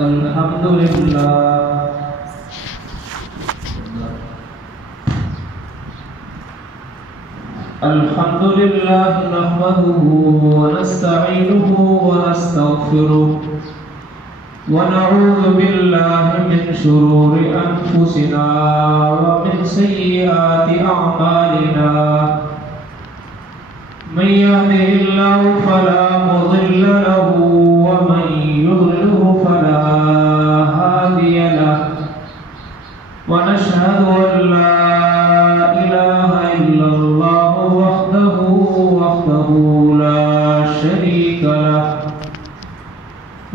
الحمد لله نحمده ونستعينه ونستغفره ونعوذ بالله من شرور أنفسنا ومن سيئات أعمالنا من يهده الله فلا مضل له ومن يضلله فلا هادي له ونشهد أن لا إله إلا الله وحده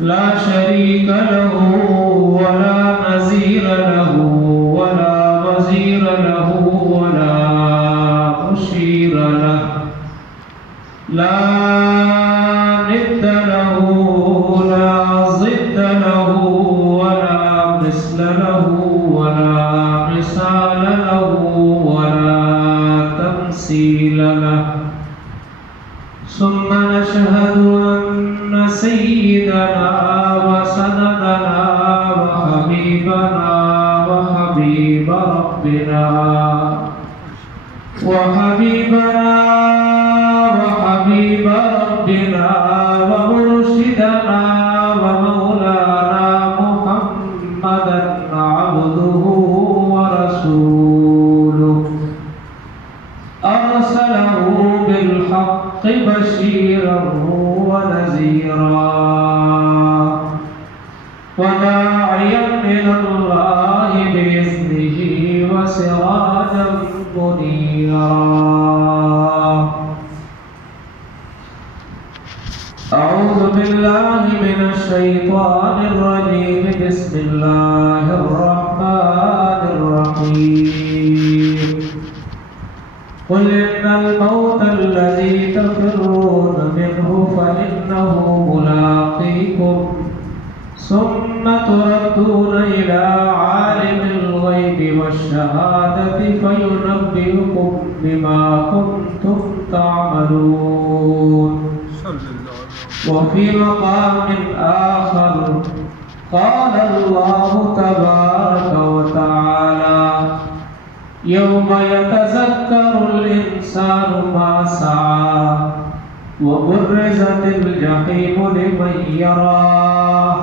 لا شريك له ولا نظير له ولا وزير له ولا مشير له لا ند له لا ضد له ولا مثل له ولا مثال له ولا تمثيل له ثم نشهد أن سيدنا وسندنا وحبيبنا وحبيب ربنا ومرشدنا ومولانا محمدا عبده ورسوله أرسله بالحق بشيرا ونذيرا وداعيا إلى الله بإذنه وسراجا منيرا. أعوذ بالله من الشيطان الرجيم. بسم الله الرحمن الرحيم. قل إن الموت الذي تفرون منه فإنه ملاقيكم ثم تردون إلى عالم الغيب والشهادة فينبئكم بما كنتم تعملون. وفي مقام آخر قال الله تبارك وتعالى يوم يتذكر الإنسان ما سعى وبرزت الجحيم لمن يراه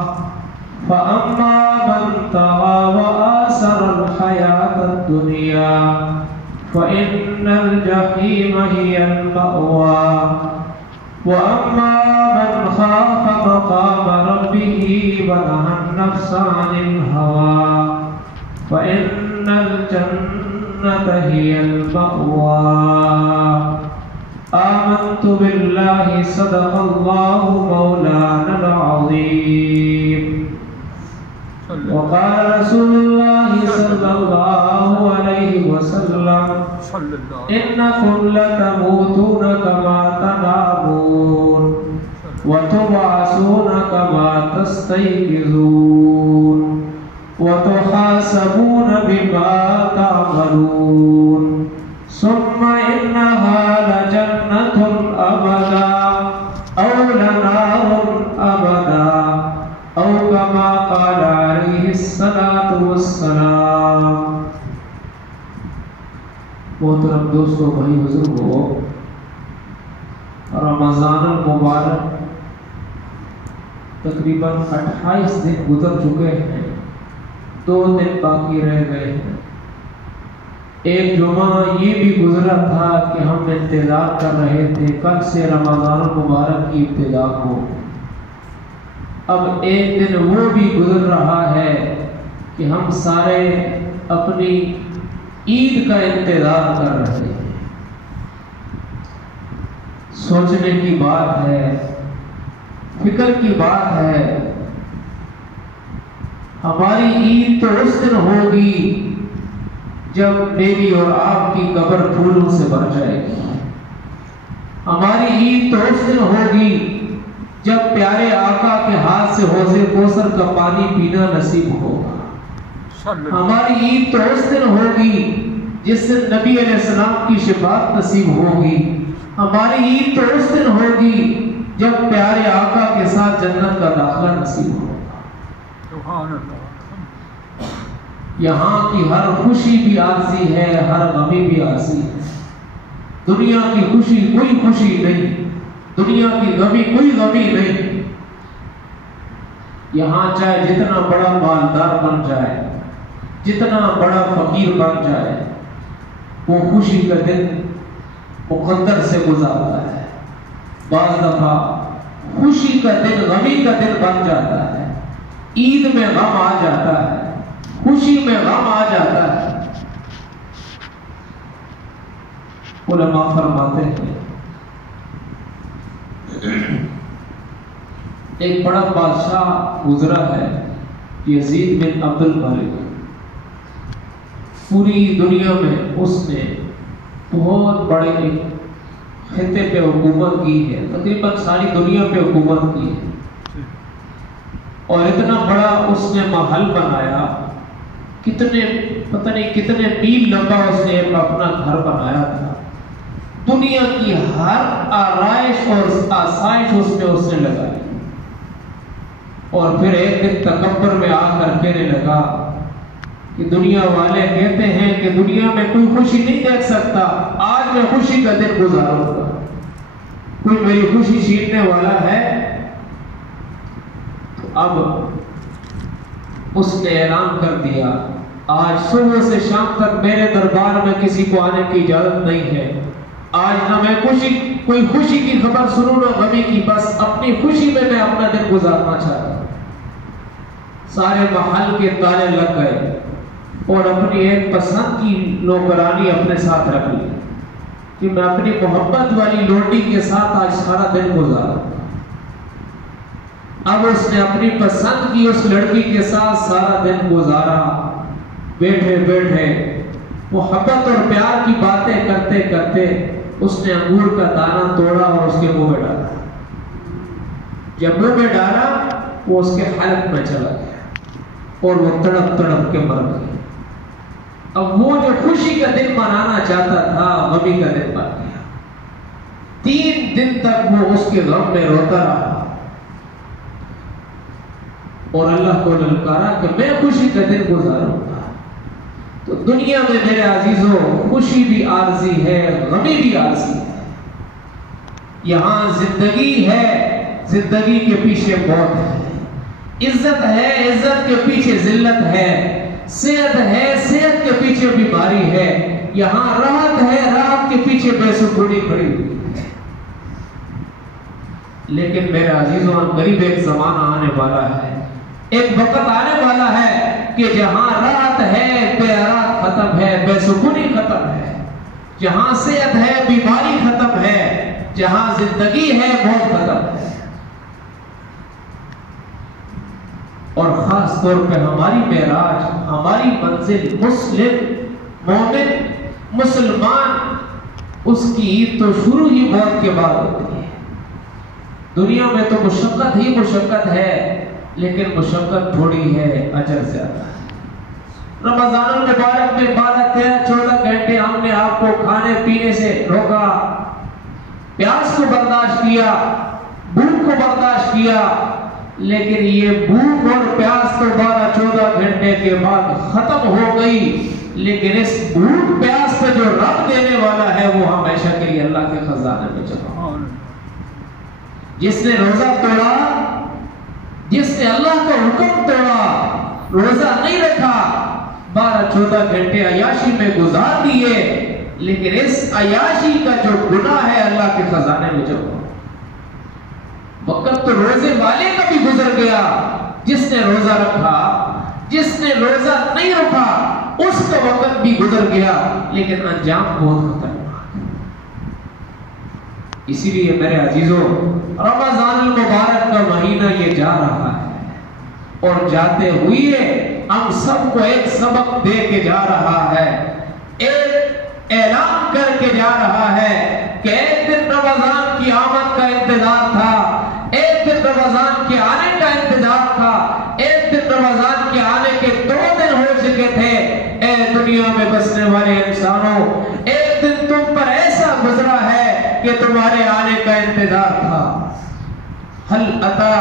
فأما من طغى وآثر الحياة الدنيا فإن الجحيم هي المأوى وأما من خاف مقام ربه ونهى النفس عن الهوى فإن الجنة هي المأوى. آمنت بالله صدق الله مولانا العظيم. وقال رسول الله صلى الله عليه وسلم إنكم لتموتون كما تنامون وتبعثون كما تستيقظون وتحاسبون بما تعملون ثم إنها لجنة أبدا أو لنار أبدا أو كما قال عليه الصلاة والسلام. محترم دوستو، بھائی بزرگو، رمضان المبارک تقریباً 28 دن گزر چکے ہیں، 2 دن باقی رہ گئے ہیں. ایک جمعہ یہ بھی گزرا تھا کہ ہم انتظار کر رہے تھے کل سے رمضان المبارک کی ابتدا ہو. اب ایک دن وہ بھی گزر رہا ہے کہ ہم سارے اپنی عید کا انتظار کر رہے ہیں. سوچنے کی بات ہے، فکر کی بات ہے. ہماری عید تو اس دن ہوگی جب میری اور آپ کی قبر پھولوں سے بھر جائے گی. ہماری عید تو اس دن ہوگی جب پیارے آقا کے ہاتھ سے حوض کوثر کا پانی پینا نصیب ہوگا. ہماری عید تو اس دن ہوگی جس دن نبی علیہ السلام کی شفاعت نصیب ہوگی. ہماری عید تو اس دن ہوگی جب پیارے آقا کے ساتھ جنت کا داخلہ نصیب ہوگا. یہاں کی ہر خوشی بھی عارضی ہے، ہر غمی بھی عارضی ہے۔ دنیا کی خوشی کوئی خوشی نہیں، دنیا کی غمی کوئی غمی نہیں۔ یہاں چاہے جتنا بڑا مالدار بن جائے، جتنا بڑا فقیر بن جائے، وہ خوشی کا دن مقدر سے گزارتا ہے۔ بعض دفعہ خوشی کا دن غمی کا دن بن جاتا ہے، عید میں غم آ جاتا ہے، خوشی میں غم آ جاتا ہے۔ علماء فرماتے ہیں ایک بڑا بادشاہ گزرا ہے، یزید بن عبد الملک۔ پوری دنیا میں اس نے بہت بڑے خطے پہ حکومت کی ہے، تقریباً ساری دنیا پہ حکومت کی ہے، اور اتنا بڑا اس نے محل بنایا، پتہ نہیں کتنے میل لمبا اس نے اپنا گھر بنایا تھا۔ دنیا کی ہر آرائش اور آسائش اس نے لگائی، اور پھر ایک دن تکبر میں آ کر کہنے لگا کہ دنیا والے کہتے ہیں کہ دنیا میں کوئی خوشی نہیں دیکھ سکتا، آج میں خوشی کا دن گزاروں گا، کوئی میری خوشی چھیننے والا ہے؟ تو اب اس نے اعلان کر دیا آج صبح سے شام تک میرے دربار میں کسی کو آنے کی اجازت نہیں ہے، آج نہ میں کوئی خوشی کی خبر سنوں نہ غمی کی، بس اپنی خوشی میں اپنا دن گزارنا چاہتا ہوں۔ سارے محل کے تالے لگ گئے اور اپنی ایک پسند کی نوکرانی اپنے ساتھ رکھ لی کہ میں اپنی محبت والی لوٹی کے ساتھ آج سارا دن گزاروں۔ اب اس نے اپنی پسند کی اس لڑکی کے ساتھ سارا دن گزارا، بیٹھے بیٹھے محبت اور پیار کی باتیں کرتے کرتے اس نے انگور کا دانہ توڑا اور اس کے منہ میں ڈالا۔ جب منہ میں ڈالا وہ اس کے حلق میں چلا گیا اور وہ تڑپ تڑپ کے مر گئی۔ اب وہ جو خوشی کا دن منانا چاہتا تھا غمی کا دن بن گیا۔ 3 دن تک وہ اس کے غم میں روتا رہا اور اللہ کو للکارا کہ میں خوشی کا دن گزاروں گا۔ تو دنیا میں میرے عزیزوں خوشی بھی عارضی ہے، غمی بھی عارضی ہے۔ یہاں زندگی ہے، زندگی کے پیچھے موت ہے، عزت ہے، عزت کے پیچھے ذلت ہے، صحت ہے، صحت کے پیچھے بیماری ہے، یہاں راحت ہے، راحت کے پیچھے بے سکونی کھڑی ہوئی ہے۔ لیکن میرے عزیزوں قریب ایک زمانہ آنے والا ہے، ایک وقت آنے والا ہے کہ جہاں راحت ہے بے راحت ختم ہے، بے سکونی ختم ہے، جہاں صحت ہے بیماری ختم ہے، جہاں زندگی ہے موت ختم ہے۔ اور خاص طور پہ ہماری معراج، ہماری منزل مسلم مومن مسلمان، اس کی عید تو شروع ہی موت کے بعد ہوتی ہے۔ دنیا میں تو مشقت ہی مشقت ہے، لیکن مشقت تھوڑی ہے، اجر زیادہ ہے۔ رمضان المبارک میں 12-13-14 گھنٹے ہم نے آپ کو کھانے پینے سے روکا، پیاس کو برداشت کیا، بھوک کو برداشت کیا، لیکن یہ بھوک اور پیاس تو 12-14 گھنٹے کے بعد ختم ہو گئی، لیکن اس بھوک پیاس پہ جو رب دینے والا ہے وہ ہمیشہ کے لیے اللہ کے خزانے میں جمع۔ جس نے روزہ توڑا، جس نے اللہ کا حکم توڑا، روزہ نہیں رکھا، 12-14 گھنٹے عیاشی میں گزار دیے، لیکن اس عیاشی کا جو گناہ ہے اللہ کے خزانے میں جمع۔ وقت تو روزے والے کا بھی گزر گیا، جس نے روزہ رکھا، جس نے روزہ نہیں رکھا اس کا وقت بھی گزر گیا، لیکن انجام بہت خطرناک۔ اسی لیے میرے عزیزوں رمضان المبارک کا مہینہ یہ جا رہا ہے اور جاتے ہوئے ہم سب کو ایک سبق دے کے جا رہا ہے، ایک اعلان کر کے جا رہا ہے کہ ایک دن رمضان کی آمد کا انتظار تھا، ایک دن رمضان کے آنے کا انتظار تھا، ایک دن رمضان کے آنے کے 2 دن ہو چکے تھے۔ اے دنیا میں بسنے والے انسانوں، ایک دن تم پر ایسا گزرا ہے کہ تمہارے آنے کا انتظار تھا۔ هل أتى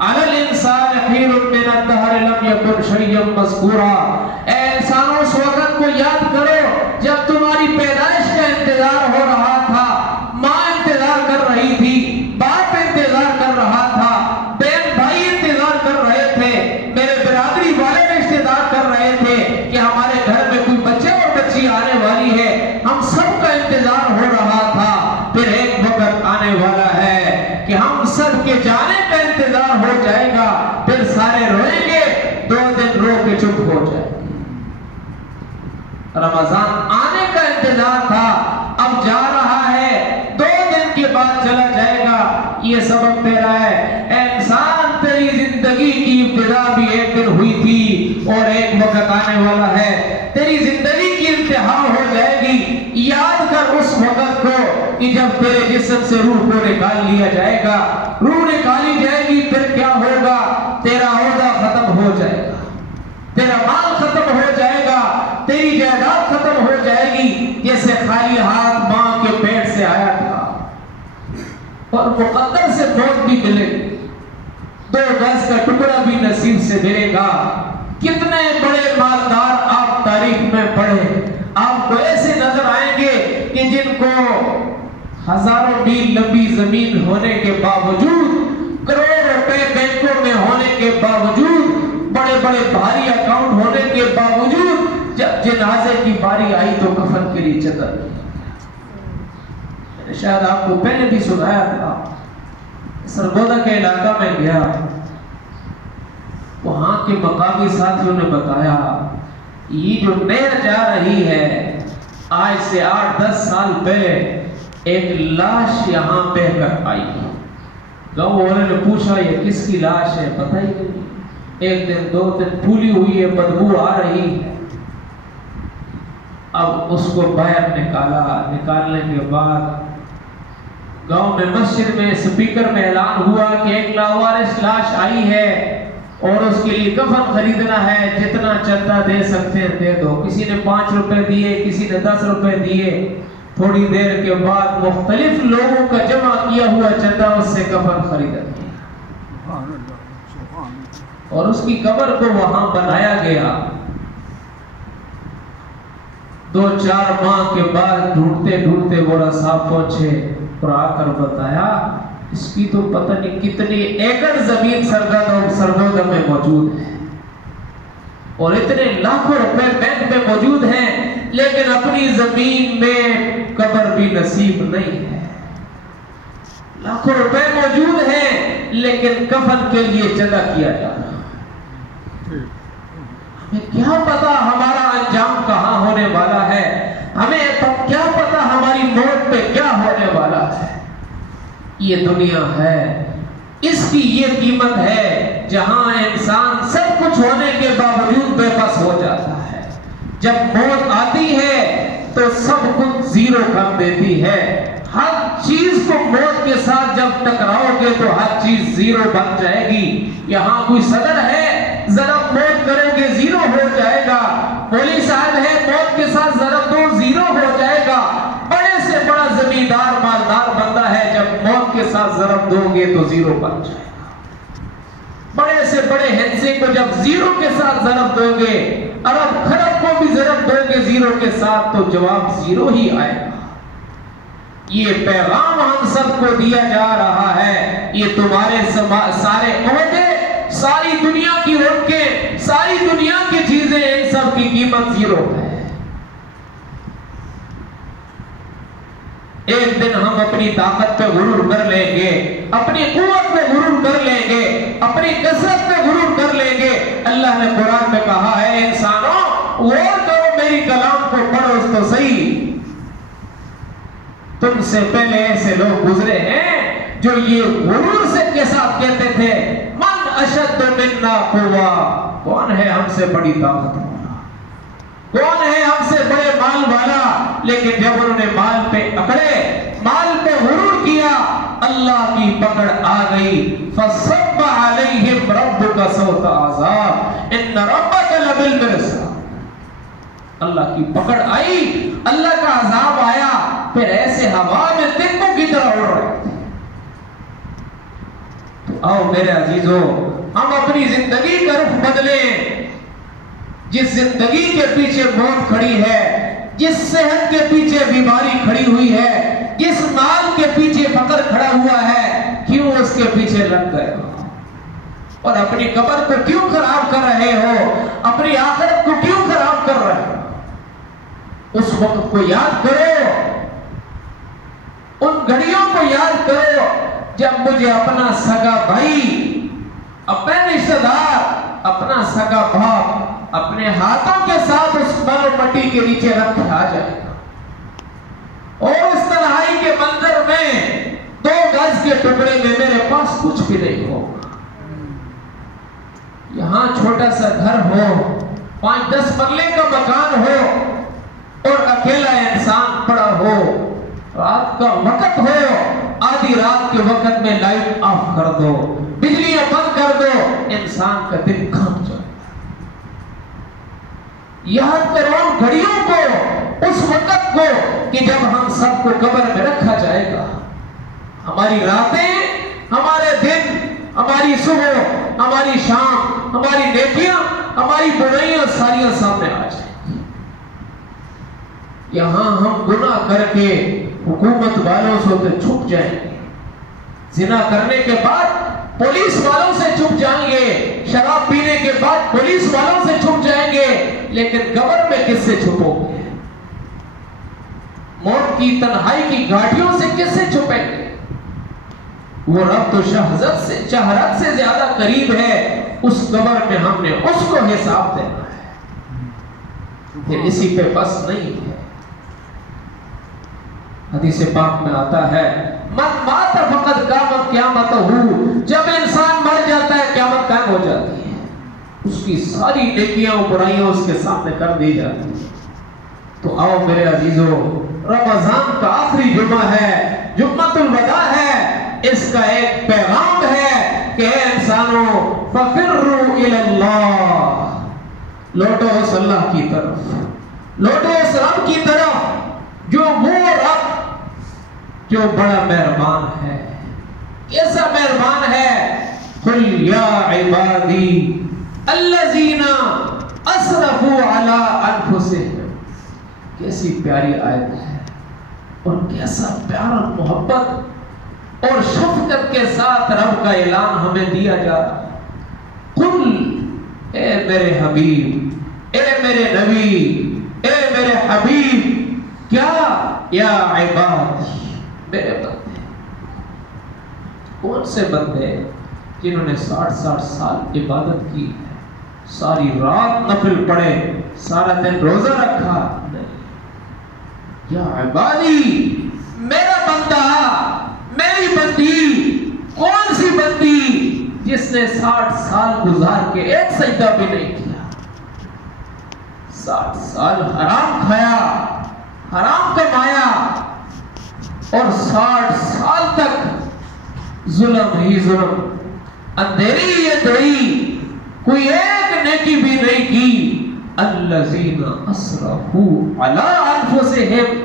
على الإنسان حین من الدہر لم یکن شیئا مذکورا، اے انسانوں اس وقت کو یاد کرو جب تمہاری پیدائش کا انتظار ہو رہا تھا، ماں انتظار کر رہی تھی، باپ انتظار کر رہا تھا، بہن بھائی انتظار کر رہے تھے، میرے برادری والے رشتے دار کر رہے تھے کہ ہمارے گھر میں کوئی بچے اور بچی آنے والی ہے، ہم سب کا انتظار ہو رہا تھا۔ پھر ایک وقت آنے والا ہے کہ ہم سب کے جانے کا انتظار ہو جائے گا، پھر سارے روئیں گے، 2 دن رو کے چپ ہو جائے گا۔ رمضان آنے کا انتظار تھا، اب جا رہا ہے، 2 دن کے بعد چلا جائے گا۔ یہ سبق دے رہا ہے اے انسان، تیری زندگی کی ابتدا بھی ایک دن ہوئی تھی اور ایک وقت آنے والا ہے، تیری زندگی کی انتہا ہو جائے گی۔ یاد کر اس وقت کو کہ جب تیرے جسم سے روح کو نکال لیا جائے گا، روح نکالی جائے گی، پھر کیا ہوگا؟ تیرا عہدہ ختم ہو جائے گا، تیرا مال ختم ہو جائے گا، تیری جائیداد ختم ہو جائے گی، جیسے خالی ہاتھ ماں کے پیٹ سے آیا تھا، اور مقدر سے موت بھی ملے گی، 2 گز کا ٹکڑا بھی نصیب سے ملے گا۔ کتنے بڑے مالدار آپ تاریخ میں پڑھے، آپ کو ایسے نظر آئیں گے کہ جن کو ہزاروں میل لمبی زمین ہونے کے باوجود، کروڑ روپے بینکوں میں ہونے کے باوجود، بڑے بڑے بھاری اکاؤنٹ ہونے کے باوجود، جب جنازے کی باری آئی تو کفن کے لیے چدر نہیں۔ شاید آپ کو پہلے بھی سنایا تھا، سرگودا کے علاقہ میں گیا، وہاں کے مقامی ساتھیوں نے بتایا یہ جو نہر جا رہی ہے، آج سے 8-10 سال پہلے ایک لاش یہاں بہ کر آئی۔ گاؤں والوں نے پوچھا یہ کس کی لاش ہے؟ پتہ ہی نہیں۔ 1 دن 2 دن پھولی ہوئی ہے، بدبو آ رہی ہے۔ اب اس کو باہر نکالا، نکالنے کے بعد گاؤں میں مسجد میں سپیکر میں اعلان ہوا کہ ایک لاوارث لاش آئی ہے اور اس کے لیے کفن خریدنا ہے، جتنا چندہ دے سکتے ہیں دے دو۔ کسی نے 5 روپے دیے، کسی نے 10 روپے دیے۔ تھوڑی دیر کے بعد مختلف لوگوں کا جمع کیا ہوا چندہ اس سے کفن خریدا گیا اور اس کی قبر کو وہاں بنایا گیا۔ 2-4 ماہ کے بعد ڈھونڈتے ڈھونڈتے بولا صاحب پہنچے اور آ کر بتایا اس کی تو پتہ نہیں کتنی ایکڑ زمین سرگودا میں موجود ہے اور اتنے لاکھوں روپے بینک میں موجود ہیں، لیکن اپنی زمین میں قبر بھی نصیب نہیں ہے۔ لاکھوں روپے موجود ہیں لیکن کفن کے لیے جگہ کیا جا رہا ہے۔ ہمیں کیا پتا ہمارا انجام کہاں ہونے والا ہے، ہمیں کیا پتا ہماری موت پہ کیا ہونے والا ہے۔ یہ دنیا ہے، اس کی یہ قیمت ہے جہاں انسان سب کچھ ہونے کے باوجود بے بس ہو جاتا ہے۔ جب موت آتی ہے تو سب کچھ زیرو کر دیتی ہے۔ ہر چیز کو موت کے ساتھ جب ٹکراؤ گے تو ہر چیز زیرو بن جائے گی۔ یہاں کوئی صدر ہے، ذرا موت کرو گے زیرو ہو جائے گا۔ مولی صاحب ہے، موت کے ساتھ ذرا دو زیرو ہو جائے گا۔ بڑے سے بڑا زمیندار مالدار بندہ ہے، جب موت کے ساتھ ضرب دو گے تو زیرو بن جائے گا۔ بڑے سے بڑے ہندسے کو جب زیرو کے ساتھ ضرب دو گے، ارب خرب کو بھی ضرب دو گے زیرو کے ساتھ تو جواب زیرو ہی آئے گا۔ یہ پیغام ہم سب کو دیا جا رہا ہے، یہ تمہارے سارے عہدے، ساری دنیا کی رونقیں، ساری دنیا کی چیزیں، ان سب کی قیمت زیرو ہے۔ ایک دن ہم اپنی طاقت پہ غرور کر لیں گے، اپنی قوت پہ غرور کر لیں گے، اپنی کثرت پہ غرور کر لیں گے۔ اللہ نے قرآن میں کہا ہے انسانوں غور کرو، میری کلام کو پڑھو تو صحیح۔ تم سے پہلے ایسے لوگ گزرے ہیں جو یہ غرور سے کے ساتھ کہتے تھے من اشد منا قوہ، کون ہے ہم سے بڑی طاقت والا، کون ہے ہم سے بڑے مال والا، لیکن جب انہوں نے مال پہ اکڑے، مال پہ غرور کیا، اللہ کی پکڑ آ گئی۔ فصب علیہم ربک صوت عذاب ان ربک لبالمرصاد۔ اللہ کی پکڑ آئی، اللہ کا عذاب آیا، پھر ایسے ہوا میں تنبوں کی طرح اڑ رہے تھے۔ تو آؤ میرے عزیزو، ہم اپنی زندگی کا رخ بدلیں. جس زندگی کے پیچھے موت کھڑی ہے، جس صحت کے پیچھے بیماری کھڑی ہوئی ہے، جس مال کے پیچھے فقر کھڑا ہوا ہے، کیوں اس کے پیچھے لگ گئے ہو؟ اور اپنی قبر کو کیوں خراب کر رہے ہو؟ اپنی آخرت کو کیوں خراب کر رہے ہو؟ اس وقت کو یاد کرو، ان گھڑیوں کو یاد کرو جب مجھے اپنا سگا بھائی، اپنے رشتہ دار، اپنا سگا باپ اپنے ہاتھوں کے ساتھ اس بل مٹی کے نیچے رکھ آ جائے گا، اور اس تنہائی کے منظر میں 2 گز کے ٹکڑے میں میرے پاس کچھ بھی نہیں ہوگا. یہاں چھوٹا سا گھر ہو، 5-10 مرلے کا مکان ہو، اور اکیلا انسان پڑا ہو، رات کا وقت ہو، آدھی رات کے وقت میں لائٹ آف کر دو، بجلیاں بند کر دو، انسان کا دل کانپ جائے. یاد کرو ان گھڑیوں کو، اس وقت کو کہ جب ہم سب کو قبر میں رکھا جائے گا. ہماری راتیں، ہمارے دن، ہماری صبح، ہماری شام، ہماری نیکیاں، ہماری برائیاں ساریاں سامنے آ جائیں گی. یہاں ہم گناہ کر کے حکومت والوں سے چھپ جائیں گے، زنا کرنے کے بعد پولیس والوں سے چھپ جائیں گے، شراب پینے کے بعد پولیس والوں سے چھپ جائیں گے، لیکن قبر میں کس سے چھپو گے؟ موت کی تنہائی کی گھاٹیوں سے کس سے چھپیں گے؟ وہ رب تو شہرت سے زیادہ قریب ہے. اس قبر میں ہم نے اس کو حساب دینا ہے، پھر اسی پہ بس نہیں ہے. حدیث پاک میں آتا ہے من مات فقد قامت قیامتہ، جب انسان مر جاتا ہے قیامت قائم ہو جاتی ہے، اس کی ساری نیکیاں و برائیاں اس کے سامنے کر دی جاتی ہیں. تو آؤ میرے عزیزو، رمضان کا آخری جمعہ ہے، جمعۃ الوداع ہے. اس کا ایک پیغام ہے کہ اے انسانوں ففروا الی اللہ، لوٹو اس اللہ کی طرف، لوٹو اس رب کی طرف جو وہ رب جو بڑا مہربان ہے. کیسا مہربان ہے؟ قل یا عبادی الذین اسرفوا علی انفسہم. کیسی پیاری آیت ہے، اور کیسا پیارا محبت اور شفقت کے ساتھ رب کا اعلان ہمیں دیا جا رہا ہے. قل، اے میرے حبیب، اے میرے نبی، اے میرے حبیب، کیا؟ یا عباد، میرے بندے. کون سے بندے؟ جنہوں نے 60 سال عبادت کی ہے، ساری رات نفل پڑھے، سارا دن روزہ رکھا. یا عبادی، میرا بندہ، میری بندی. کون سی بندی؟ جس نے 60 سال گزار کے ایک سجدہ بھی نہیں کیا، 60 سال حرام کھایا، حرام کمایا، اور 60 سال تک ظلم ہی ظلم، اندھیری ہی اندھیری، کوئی ایک نیکی بھی نہیں کی. الذین اسرفوا علی انفسہم،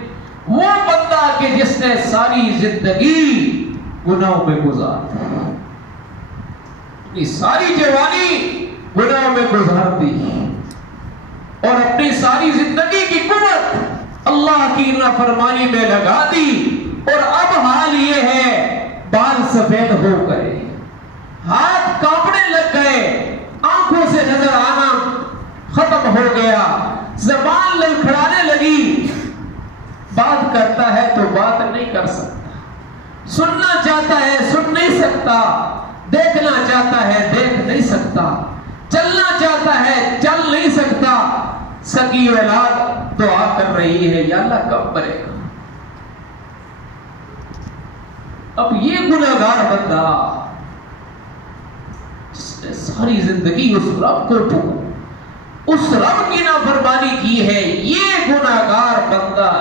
وہ بندہ کہ جس نے ساری زندگی گناہوں میں گزار دی، ساری جوانی گناہوں میں گزار دی، اور اپنی ساری زندگی کی قوت اللہ کی نافرمانی میں لگا دی. اور اب حال یہ ہے، بال سفید ہو گئے، ہاتھ کانپنے لگ گئے، آنکھوں سے نظر آنا ختم ہو گیا، زبان لڑکھڑانے لگی. بات کرتا ہے تو بات نہیں کر سکتا، سننا چاہتا ہے سن نہیں سکتا، دیکھنا چاہتا ہے دیکھ نہیں سکتا، چلنا چاہتا ہے چل نہیں سکتا. سکی اولاد دعا کر رہی ہے، یا اللہ کب مرے گا؟ اب یہ گناہگار بندہ جس نے ساری زندگی اس رب کو اس رب کی نافرمانی کی ہے، یہ گناہگار بندہ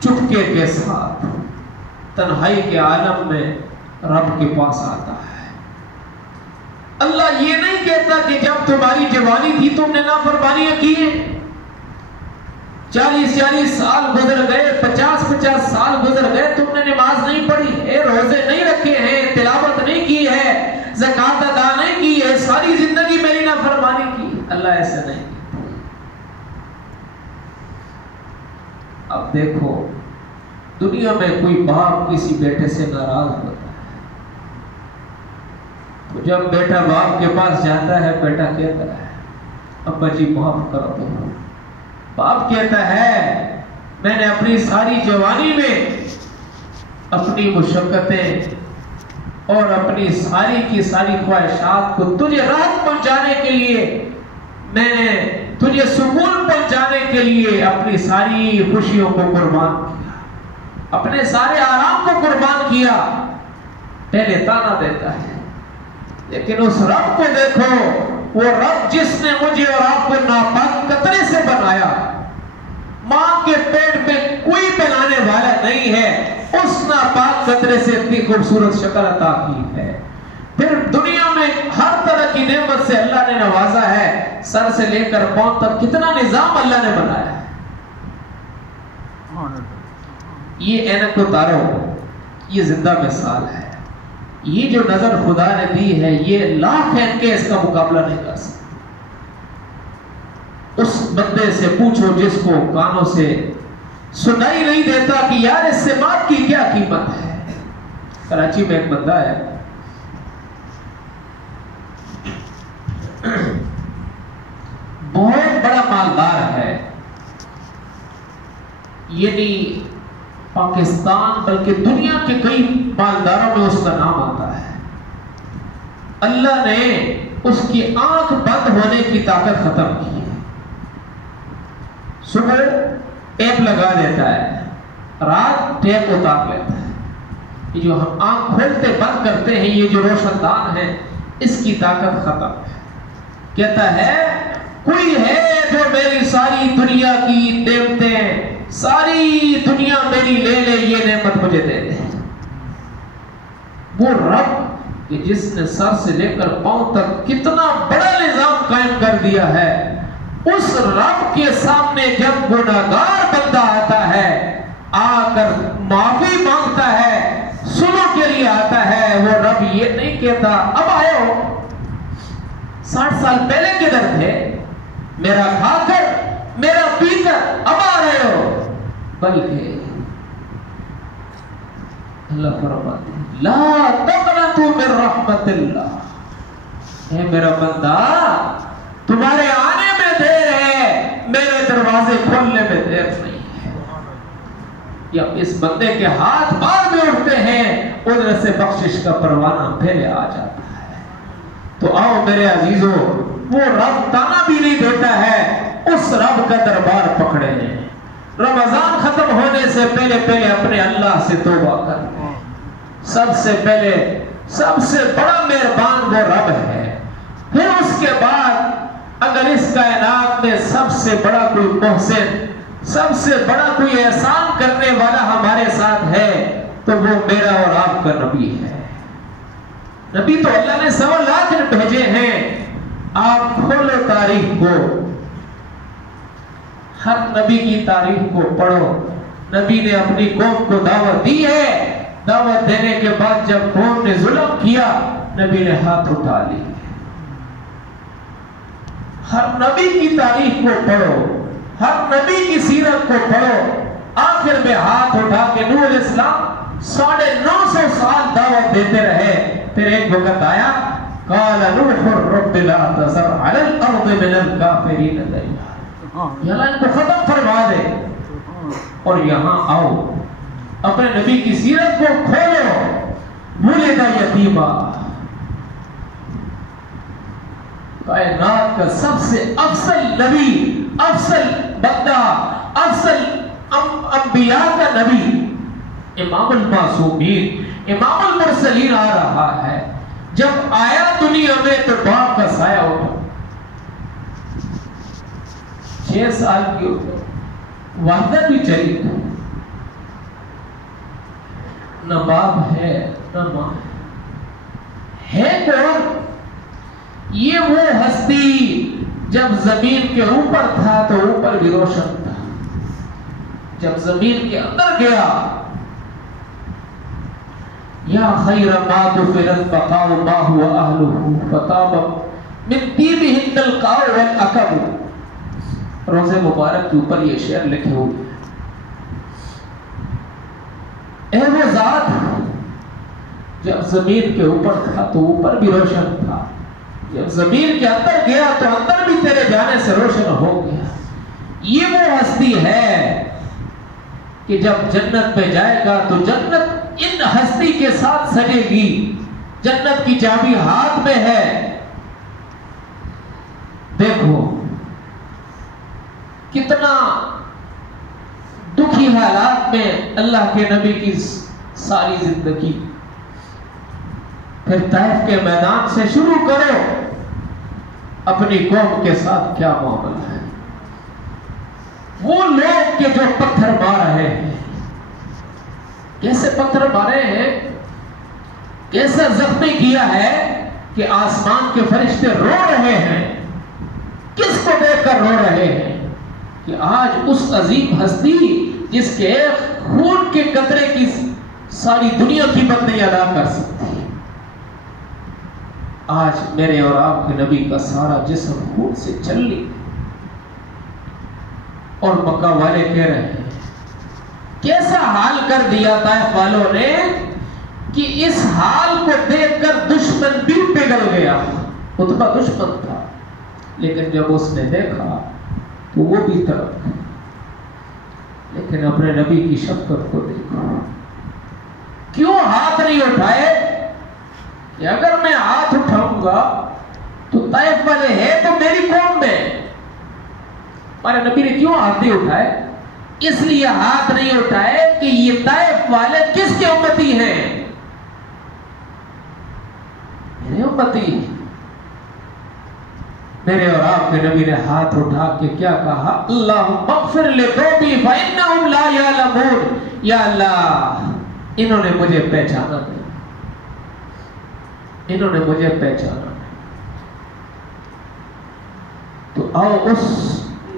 چٹکے کے ساتھ تنہائی کے عالم میں رب کے پاس آتا ہے. اللہ یہ نہیں کہتا کہ جب تمہاری جوانی تھی تم نے نافرمانیاں کی ہیں، 40 سال گزر گئے، 50 سال گزر گئے، تم نے نماز نہیں پڑھی ہے، روزے نہیں رکھے ہیں، تلاوت نہیں کی ہے، اللہ ایسے نہیں. اب دیکھو دنیا میں کوئی باپ کسی بیٹے سے ناراض ہوتا ہے تو جب بیٹا باپ کے پاس جاتا ہے بیٹا کہتا ہے ابا جی معاف کر دو. باپ کہتا ہے میں نے اپنی ساری جوانی میں اپنی مشقتیں اور اپنی ساری کی ساری خواہشات کو تجھے راحت پہنچانے کے لیے، میں نے تجھے سکون پہنچانے کے لیے اپنی ساری خوشیوں کو قربان کیا، اپنے سارے آرام کو قربان کیا. پہلے تانا دیتا ہے، لیکن اس رب کو دیکھو، وہ رب جس نے مجھے اور آپ کو ناپاک قطرے سے بنایا، ماں کے پیٹ میں کوئی بنانے والا نہیں ہے، اس ناپاک قطرے سے اتنی خوبصورت شکل عطا کی ہے. پھر دنیا میں ہر طرح کی نعمت سے اللہ نے نوازا ہے، سر سے لے کر پاؤں تک کتنا نظام اللہ نے بنایا ہے. یہ اینک اتارو، یہ زندہ مثال ہے. یہ جو نظر خدا نے دی ہے یہ لاکھ اینکیں اس کا مقابلہ نہیں کر سکتے. اس بندے سے پوچھو جس کو کانوں سے سنائی نہیں دیتا کہ یار اس سے بات کی کیا قیمت ہے. کراچی میں ایک بندہ ہے، بہت بڑا مالدار ہے، یعنی پاکستان بلکہ دنیا کے کئی مالداروں میں اس کا نام آتا ہے. اللہ نے اس کی آنکھ بند ہونے کی طاقت ختم کی ہے. صبح ٹیپ لگا دیتا ہے، رات ٹیپ اتار لیتا ہے. یہ جو ہم آنکھ کھولتے بند کرتے ہیں، یہ جو روشن دان ہے، اس کی طاقت ختم ہے. کہتا ہے کوئی ہے جو میری ساری دنیا کی نعمتیں، ساری دنیا میری لے لے، یہ نعمت مجھے دے دے. وہ رب کہ جس نے سر سے لے کر پاؤں تک کتنا بڑا نظام قائم کر دیا ہے، اس رب کے سامنے جب گناہگار بندہ آتا ہے، آ کر معافی مانگتا ہے، سنو کے لیے آتا ہے، وہ رب یہ نہیں کہتا اب آئے ہو، 60 سال پہلے کدھر تھے، میرا کھا کر میرا پی کر اب آ رہے ہو، بلکہ اللہ فرماتے ہیں لا تقنطوا من رحمت اللہ. اے میرا بندہ تمہارے آنے میں دیر ہے، میرے دروازے کھولنے میں دیر نہیں ہے. یا اس بندے کے ہاتھ بعد میں اٹھتے ہیں، ادھر سے بخشش کا پروانہ پھیلے آ جاتا ہے. تو آؤ میرے عزیزو، وہ رب تانا بھی نہیں دیتا ہے، اس رب کا دربار پکڑے ہیں. رمضان ختم ہونے سے پہلے پہلے اپنے اللہ سے توبہ کر. سب سے پہلے سب سے بڑا مہربان وہ رب ہے. پھر اس کے بعد اگر اس کائنات میں سب سے بڑا کوئی محسن، سب سے بڑا کوئی احسان کرنے والا ہمارے ساتھ ہے تو وہ میرا اور آپ کا نبی ہے. نبی تو اللہ نے 100 لاکھ بھیجے ہیں. آپ کھولو تاریخ کو، ہر نبی کی تاریخ کو پڑھو. نبی نے اپنی قوم کو دعوت دی ہے، دعوت دینے کے بعد جب قوم نے ظلم کیا، نبی نے ہاتھ اٹھا لی. ہر نبی کی تاریخ کو پڑھو، ہر نبی کی سیرت کو پڑھو. آخر میں ہاتھ اٹھا کے نوح علیہ السلام 950 سال دعوت دیتے رہے. پھر ایک وقت آیا قال نوح رب لا تذر على الارض من الكافرين ديارا، یا ان کو ختم فرما دے. اور یہاں آؤ اپنے نبی کی سیرت کو کھولو. ولد یتیما، کائنات کا سب سے افضل نبی، افضل بندہ، افضل انبیاء کا نبی، امام المعصومین، امام المرسلین آ رہا ہے. جب آیا دنیا میں تو باپ کا سایہ اٹھا. 6 سال کی عمر، والدہ بھی چلی گئی، نہ باپ ہے نہ ماں ہے. کون؟ یہ وہ ہستی جب زمین کے اوپر تھا تو اوپر بھی روشن تھا، جب زمین کے اندر گیا یا خیر ما دفرت بقاء ما هو اهله فتاب من طیبہن القاع والعقب، روزے مبارک کے اوپر یہ شعر لکھے ہوئے ہیں، اے وہ ذات جب زمین کے اوپر تھا تو اوپر بھی روشن تھا، جب زمین کے اندر گیا تو اندر بھی تیرے جانے سے روشن ہو گیا۔ یہ وہ ہستی ہے کہ جب جنت میں جائے گا تو جنت ان ہستی کے ساتھ سجے گی، جنت کی چابی ہاتھ میں ہے۔ دیکھو کتنا دکھی حالات میں اللہ کے نبی کی ساری زندگی، پھر طائف کے میدان سے شروع کرو، اپنی قوم کے ساتھ کیا معاملہ ہے۔ وہ لوگ کہ جو پتھر مار رہے ہیں، کیسے پتھر مارے ہیں، کیسا زخمی کیا ہے کہ آسمان کے فرشتے رو رہے ہیں۔ کس کو دیکھ کر رو رہے ہیں کہ آج اس عظیم ہستی جس کے ایک خون کے قطرے کی ساری دنیا کی قیمت نہیں ادا کر سکتی، آج میرے اور آپ کے نبی کا سارا جسم خون سے چلی، اور مکہ والے کہہ رہے ہیں کیسا حال کر دیا طائف والوں نے کہ اس حال کو دیکھ کر دشمن بھی پگھل گیا۔ عتبہ دشمن تھا لیکن جب اس نے دیکھا تو وہ بھی تڑپ گیا، لیکن اپنے نبی کی شفقت کو دیکھا، کیوں ہاتھ نہیں اٹھائے کہ اگر میں ہاتھ اٹھاؤں گا تو طائف والے ہیں تو میری قوم میں، ہمارے نبی نے کیوں ہاتھ نہیں اٹھائے؟ اس لیے ہاتھ نہیں اٹھائے کہ یہ طائف والے کس کے امتی ہیں؟ میرے امتی ہیں۔ میرے اور آپ کے نبی نے ہاتھ اٹھا کے کیا کہا؟ اللہم اغفر لقومی فإنہم لا یعلمون، یا اللہ انہوں نے مجھے پہچانا نہیں، انہوں نے مجھے پہچانا نہیں۔ تو آؤ اس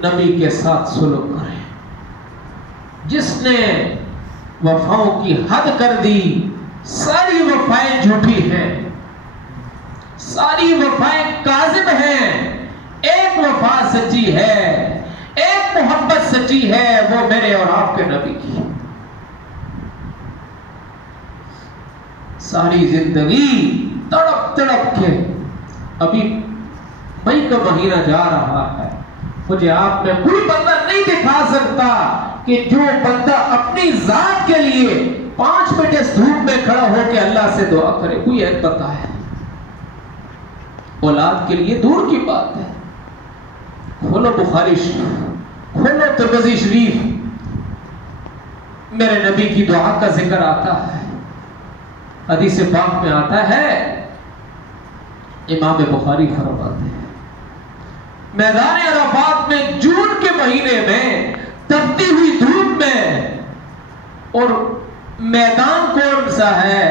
نبی کے ساتھ سلوک کریں جس نے وفاؤں کی حد کر دی۔ ساری وفائیں جھوٹی ہیں، ساری وفائیں کاذب ہیں، ایک وفا سچی ہے، ایک محبت سچی ہے، وہ میرے اور آپ کے نبی کی۔ ساری زندگی تڑپ تڑپ کے، ابھی مئی کا مہینہ جا رہا ہے، مجھے آپ میں کوئی بندہ نہیں دکھا سکتا کہ جو بندہ اپنی ذات کے لیے 5 منٹ اس دھوپ میں کھڑا ہو کے اللہ سے دعا کرے، کوئی ایک بندہ ہے؟ اولاد کے لیے دور کی بات ہے، کھولو بخاری شریف، کھولو ترمذی شریف، میرے نبی کی دعا کا ذکر آتا ہے، حدیث پاک میں آتا ہے، امام بخاری فرماتے ہیں میدان عرفات میں جون کے مہینے میں تپتی ہوئی دھوپ میں، اور میدان کون سا ہے؟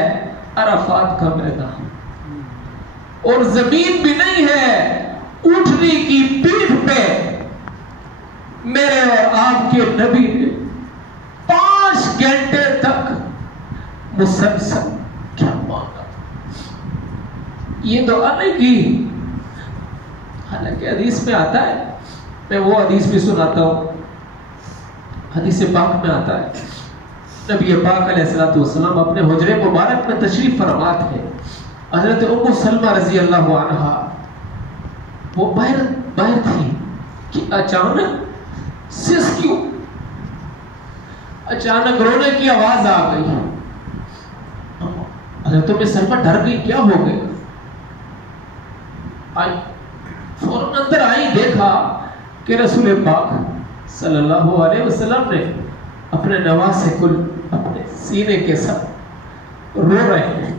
عرفات کا میدان، اور زمین بھی نہیں ہے، اونٹنی کی پیٹھ پہ میرے اور آپ کے نبی نے 5 گھنٹے تک مسلسل کیا مانگا۔ یہ دعا نہیں کی، حالانکہ حدیث میں آتا ہے، میں وہ حدیث بھی سناتا ہوں، حدیث پاک میں آتا ہے نبی پاک علیہ السلام اپنے حجرے مبارک میں تشریف فرما تھے، حضرت ام سلمہ رضی اللہ عنہا وہ باہر تھی کہ اچانک کیوں اچانک رونے کی آواز آ گئی۔ حضرت ام سلمہ ڈر گئی، کیا ہو گیا؟ فوراً اندر آئی، دیکھا کہ رسول پاک صلی اللہ علیہ وسلم نے اپنے نواسے کو اپنے سینے کے ساتھ رو رہے ہیں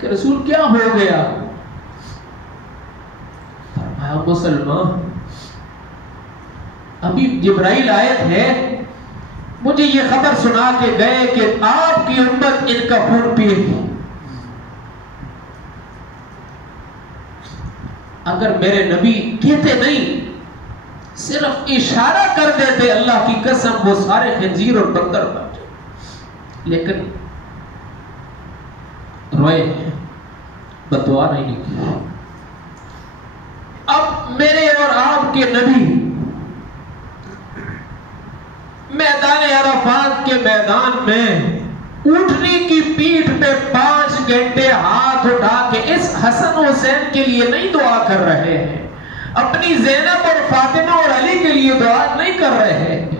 کہ رسول کیا ہو گیا؟ فرمایا مسلمان، ابھی جبرائیل آئے تھے، مجھے یہ خبر سنا کے گئے کہ آپ کی امت ان کا خون پیے گی۔ اگر میرے نبی کہتے نہیں، صرف اشارہ کر دیتے، اللہ کی قسم وہ سارے خنزیر اور بندر بن جائے، لیکن روئے ہیں، بددعا نہیں کی۔ میرے اور آپ کے نبی میدان عرفات کے میدان میں اونٹنی کی پیٹھ پہ 5 گھنٹے ہاتھ اٹھا کے اس حسن حسین کے لیے نہیں دعا کر رہے ہیں، اپنی زینب اور فاطمہ اور علی کے لیے دعا نہیں کر رہے ہیں،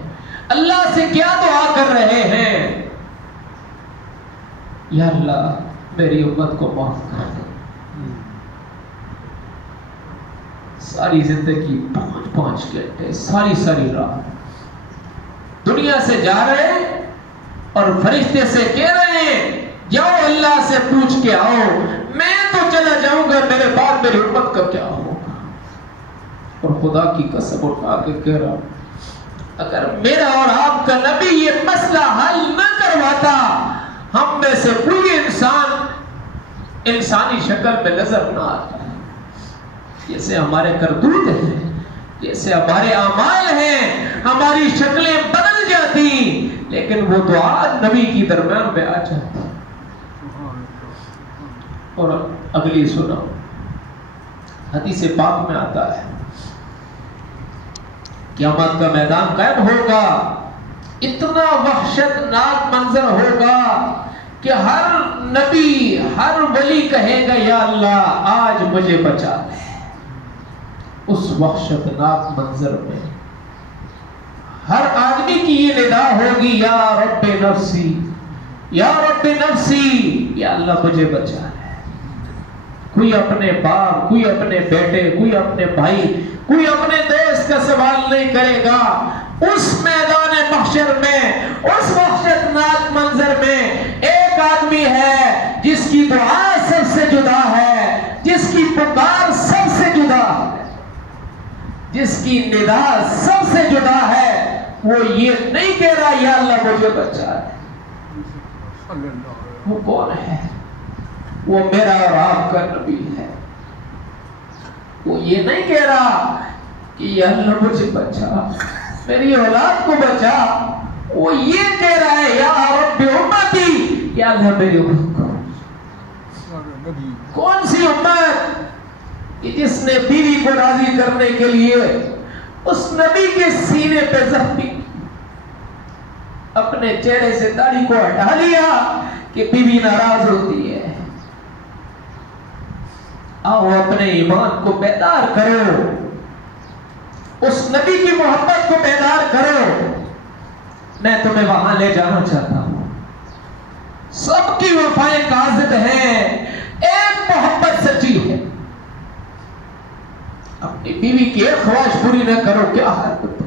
اللہ سے کیا دعا کر رہے ہیں؟ یا اللہ میری امت کو معاف کر دے۔ ساری زندگی 5 گھنٹے ساری رات دنیا سے جا رہے اور فرشتے سے کہہ رہے ہیں جاؤ اللہ سے پوچھ کے آؤ، میں تو چلا جاؤں گا، میرے بعد میری امت کا کیا ہوگا؟ اور خدا کی قسم اٹھا کے کہہ رہا ہوں اگر میرا اور آپ کا نبی یہ مسئلہ حل نہ کرواتا، ہم میں سے کوئی انسان انسانی شکل میں نظر نہ آتا۔ جیسے ہمارے کردوت ہیں، جیسے ہمارے اعمال ہیں، ہماری شکلیں بدل جاتی، لیکن وہ دعا نبی کی درمیان میں آ جاتی۔ اور اگلی سنو، حدیث پاک میں آتا ہے قیامت کا میدان قائم ہوگا، اتنا وحشت ناک منظر ہوگا کہ ہر نبی ہر ولی کہے گا یا اللہ آج مجھے بچا دے۔ اس وحشت ناک منظر میں ہر آدمی کی یہ ندا ہوگی یا رب نفسی یا رب نفسی، یا اللہ مجھے بچا دے۔ کوئی اپنے باپ، کوئی اپنے بیٹے، کوئی اپنے بھائی، کوئی اپنے دوست کا سوال نہیں کرے گا۔ اس میدان محشر میں، اس وحشت ناک منظر میں ایک آدمی ہے جس کی دعا سب سے جدا ہے، جس کی پکار سب سے جدا ہے، جس کی ندا سب سے جدا ہے۔ وہ یہ نہیں کہہ رہا یا اللہ مجھے بچا دے۔ وہ کون ہے؟ وہ میرا اور آپ کا نبی ہے۔ وہ یہ نہیں کہہ رہا کہ یا اللہ مجھے بچا، میری اولاد کو بچا۔ وہ یہ کہہ رہا ہے یا رب امتی، یا اللہ میری امت کو۔ کون سی امت کہ جس نے بیوی کو راضی کرنے کے لیے اس نبی کے سینے پہ زخمی اپنے چہرے سے داڑھی کو ہٹا لیا کہ بیوی ناراض ہوتی ہے۔ آؤ اپنے ایمان کو بیدار کرو، اس نبی کی محبت کو بیدار کرو۔ میں تمہیں وہاں لے جانا چاہتا ہوں۔ سب کی وفائیں کاذب ہیں، ایک محبت سچی ہے۔ اپنی بیوی کی ایک خواہش پوری نہ کرو، کیا حرکت؟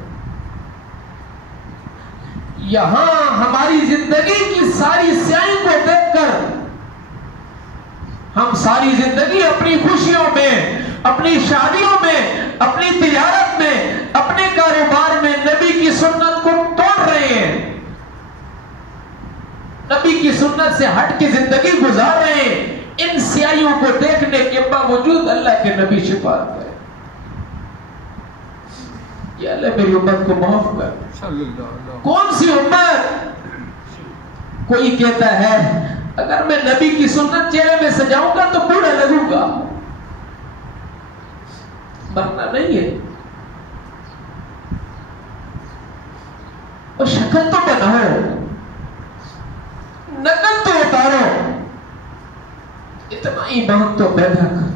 یہاں ہماری زندگی کی ساری سیاہی کو دیکھ کر ہم ساری زندگی اپنی خوشیوں میں، اپنی شادیوں میں، اپنی تجارت میں، اپنے کاروبار میں نبی کی سنت کو توڑ رہے ہیں، نبی کی سنت سے ہٹ کے زندگی گزار رہے ہیں۔ ان سیاہیوں کو دیکھنے کے باوجود اللہ کے نبی شفاعت کرے، یا اللہ میری امت کو معاف کر۔ کون سی امت؟ کوئی کہتا ہے اگر میں نبی کی سنت چہرے میں سجاؤں گا تو بوڑھا لگوں گا۔ مرنا نہیں ہے، اور شکل تو بناؤ، نقل تو اتارو، اتنا ایمان تو پیدا کرو۔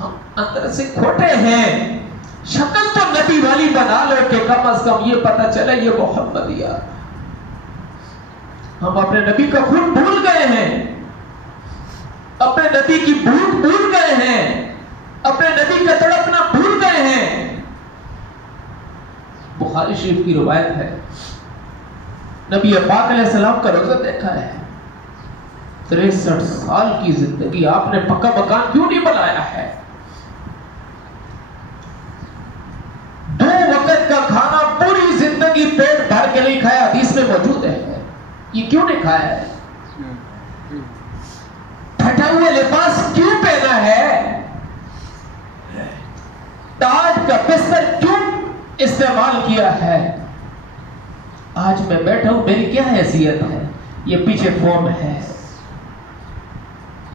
ہم اندر سے کھوٹے ہیں، شکل تو نبی والی بنا لو کہ کم از کم یہ پتہ چلے یہ محمدیہ۔ ہم اپنے نبی کا خون بھول گئے ہیں، اپنے نبی کی بھوک بھول گئے ہیں، اپنے نبی کا تڑپنا بھول گئے ہیں۔ بخاری شریف کی روایت ہے، نبی پاک علیہ السلام کا روزہ دیکھا ہے، 63 سال کی زندگی آپ نے پکا مکان کیوں نہیں بنایا ہے؟ 2 وقت کا کھانا پوری زندگی پیٹ بھر کے نہیں کھایا، حدیث میں موجود ہے، یہ کیوں نہیں کھایا ہے؟ پھٹا ہوا لباس کیوں پہنا ہے؟ تاج کا بستر کیوں استعمال کیا ہے؟ آج میں بیٹھا ہوں، میری کیا حیثیت ہے؟ یہ پیچھے فارم ہے،